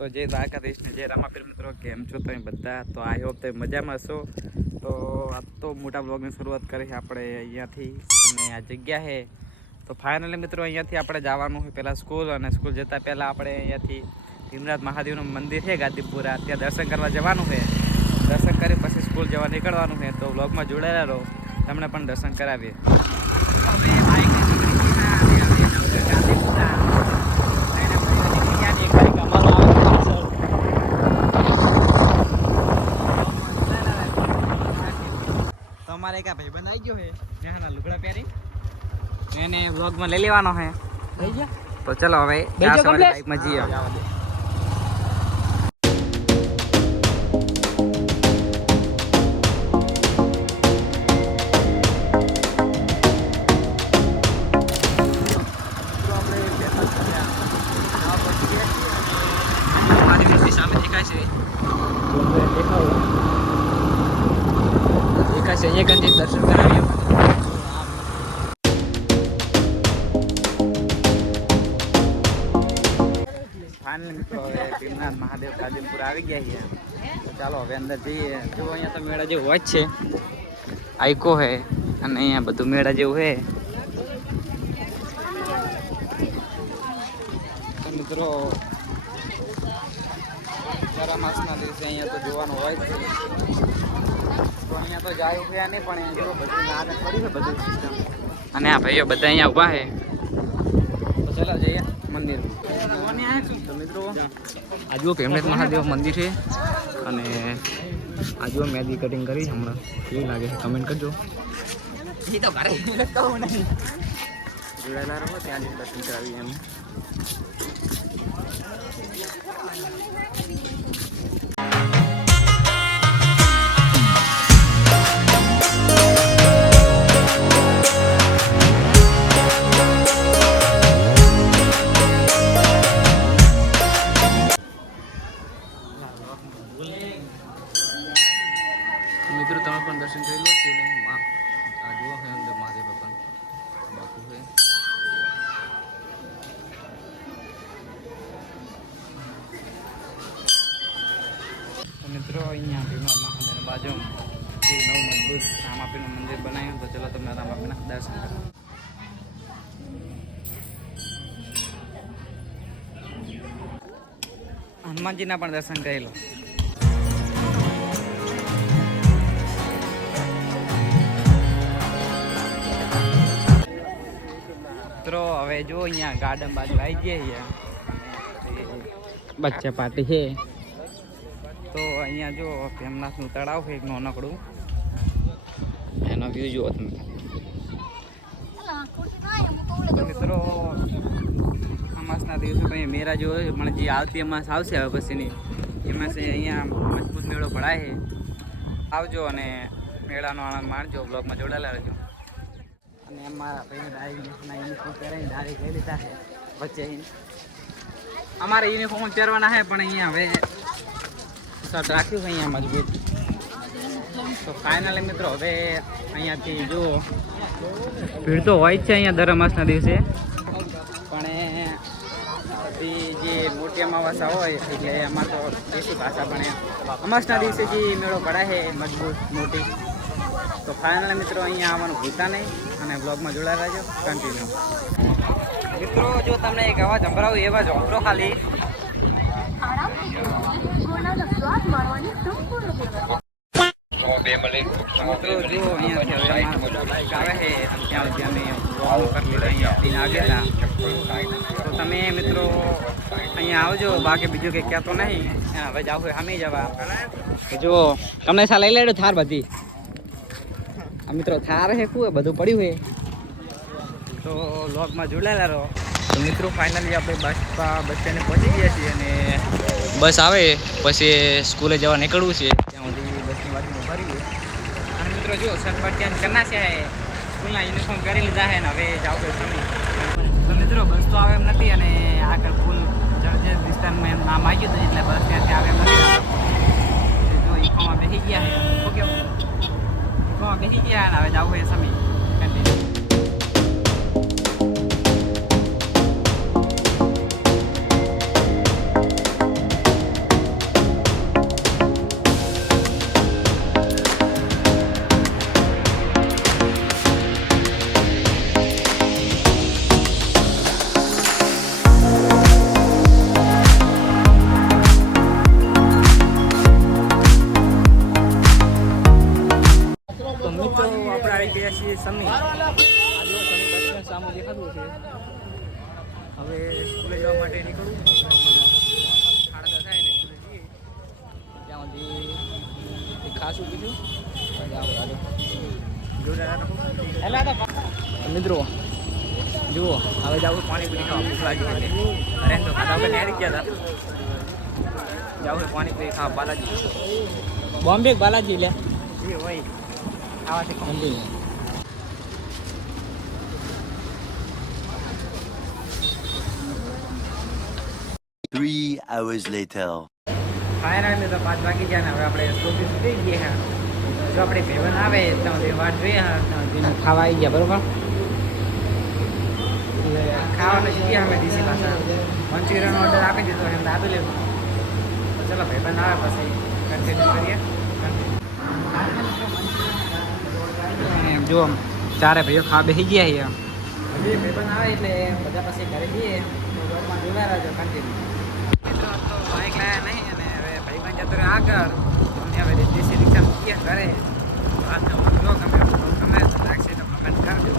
તો જય દ્વારકાધીશ ને જય રામાપીર મિત્રો, કેમ છો તમે બધા? તો આઈ હોપ તમે મજામાં હશો. તો આ તો મોટા બ્લોગની શરૂઆત કરી આપણે અહીંયાથી અને આ જગ્યા છે તો ફાઇનલી મિત્રો અહીંયાથી આપણે જવાનું છે પહેલાં સ્કૂલ અને સ્કૂલ જતાં પહેલાં આપણે અહીંયાથી ભીમરાજ મહાદેવનું મંદિર છે ગાદીપુરા. ત્યાં દર્શન કરવા જવાનું છે દર્શન કરી પછી સ્કૂલ જવા નીકળવાનું છે તો બ્લોગમાં જોડાયેલા રહો. તમને પણ દર્શન કરાવીએ તો અમારે એક આ ભાઈબંધ આવી ગયો છે. ત્યાંના લુગડા પહેરી. એને વ્લોગમાં લઈ લેવાનો છે. તો ચલો હવે? બાઇકમાં જઈએ. સામે દેખાય છે. એકાશે અહીંયા કંઈ દર્શન કરાવીએ મિત્રો, હવે ભીમનાથ મહાદેવ કાજીમપુર આવી ગયા છીએ. ચાલો, હવે અંદર જઈએ. જો અહીંયા તો મેળા જેવું હોય છે. આઈકો હે, અને અહીંયા બધું મેળા જેવું હે. મિત્રો માસના દિવસે અહીંયા તો જોવાનું હોય અને આ ભાઈઓ બધા અહીંયા ઊભા છે. તો ચાલો જઈએ. મંદિર. મિત્રો આ જુઓ મહાદેવ મંદિર છે. અને આ જુઓ મેદી કટિંગ કરી છે હમણાં. કેવી લાગે છે? કમેન્ટ કરજો. એ તો ઘરે કહું નહીં. જોડાયેલા રહો ત્યાં જ દર્શન કરાવી એમ. મિત્રો, તમે પણ દર્શન કરી લો. શિવલિંગમાં આ જુઓ છે અંદર મહાદેવ ભગવાન. બાપુ છે મિત્રો, અહીંયા ભીમા મહાદેવની બાજુ નવું મજબૂત રામાપીનું મંદિર બનાવ્યું તો ચલો તમને રામાપીના દર્શન કરો હનુમાનજીના પણ દર્શન કરી લો. મિત્રો હવે જો અહીંયા ગાર્ડન બાજુ આવી ગયા બચ્ચા પાર્ટી છે. તો અહીંયા જો ભીમનાથનું તળાવ છે એક નાનકડું. એનો વ્યૂ જુઓ તમે. તો મિત્રો અમાસના દિવસે પછી મેરા જો છે પણ જે આવતી અમાસ આવશે હવે પછીની એમાં છે અહીંયા મજબૂત મેળો ભરાય છે. આવજો અને મેળાનો આનંદ માણજો બ્લોગમાં જોડાયેલા રહેજો. અને અમારા ભાઈને ડાયરીના યુનિફોર્મ પહેરાવીને ડાયરી લઈ લીધા છે વચ્ચે અમારે યુનિફોર્મ પહેરવાના છે, પણ અહીંયા હવે શર્ટ રાખ્યું છે અહીંયા મજબૂત. તો ફાઇનલી મિત્રો હવે અહીંયાથી જુઓ. ભીડ તો હોય જ છે અહીંયા દર અમાસના દિવસે. પણ જે મોટી અમાવાસા હોય, એટલે અમારે તો દેશી ભાષા પણ અમાસના દિવસે જે મેળો પડાય છે મજબૂત, મોટી. તો ફાઇનલ મિત્રો અહીંયા આવવાનું ભૂલતા નહીં અને બ્લોગમાં જોડાયા રહેજો. કન્ટિન્યુ મિત્રો, જો તમને એક અવાજ સંભળાવું, એવા જ સંભળો ખાલી. અમે તો તમે મિત્રો અહીંયા આવજો, બાકી બીજું કંઈ કહેતો નહીં. હવે જાવ સામે જવા. જો, તમને સા લઈ લેડો થાર બધી? આ મિત્રો થાર હે શું બધું પડ્યું હે. તો લોગમાં જોડાયેલા રહો. તો મિત્રો ફાઇનલી આપણે બસ બસ સ્ટેન્ડે પહોંચી ગયા છીએ અને બસ આવે, પછી સ્કૂલે જવા નીકળવું છે. ત્યાં સુધી બસની બાજુમાં ભરી અને મિત્રો, જો ત્યાં કરના છે. સ્કૂલના યુનિફોર્મ કરી લીધા છે ને હવે જાવ તમે તો મિત્રો બસ તો આવે એમ નથી અને આગળ ફૂલ જળજે વિસ્તારમાં એમ નામ આવી ગયું હતું એટલે બસ ત્યાંથી આવે એમ નથી જો ઇકોમાં બેસી ગયા છે ઓકે ઇકોમાં બેસી ગયા અને દેખાતું છે હવે સ્કૂલે જવા માટે નીકળું. સાડા દસ થાય ને સ્કૂલે જઈએ. ત્યાં સુધી ખાસ ખાસું કીધું પછી આવો હાલો. મિત્રો જુઓ હવે જાવ પાણીપુરી ખાવા ભૂખ લાગી અરે તો ખાતા વગર નેરી ગયા હતા. જાવ પાણીપુરી ખાવા બાલાજી. બોમ્બે બાલાજી લે જી હોય. ખાવાથી બોમ્બે Hours later. પાંચ વાગી ગયા હવે આપણે સ્કૂટી સુધી ગયા હા. જો આપણે ભેવન આવે, તો જોઈએ ખાવા આવી ગયા, બરોબર? ખાવાનું શીખ્યા અમે મંચુરિયન ઓર્ડર આપી દીધો, એમ આપી લેવું ચલો, ભાઈબંધ આવે પછી કન્ટિન્યુ કરીએ. જો ચારે ભાઈઓ ખા બેસી ગયા અહીંયા હજી ભાઈબંધ આવે એટલે બધા પાસે ઘરે જઈએ. જોવા કન્ટિન્યુ તો બાઇક લાયા નહીં અને હવે ભાઈબંધ જતો રહ્યો આગળ અમને હવે દેશી રિક્ષા મૂકીએ ઘરે. તો આજનો બ્લોગ ગમે ગમે લાગશે તો કમેન્ટ કરજો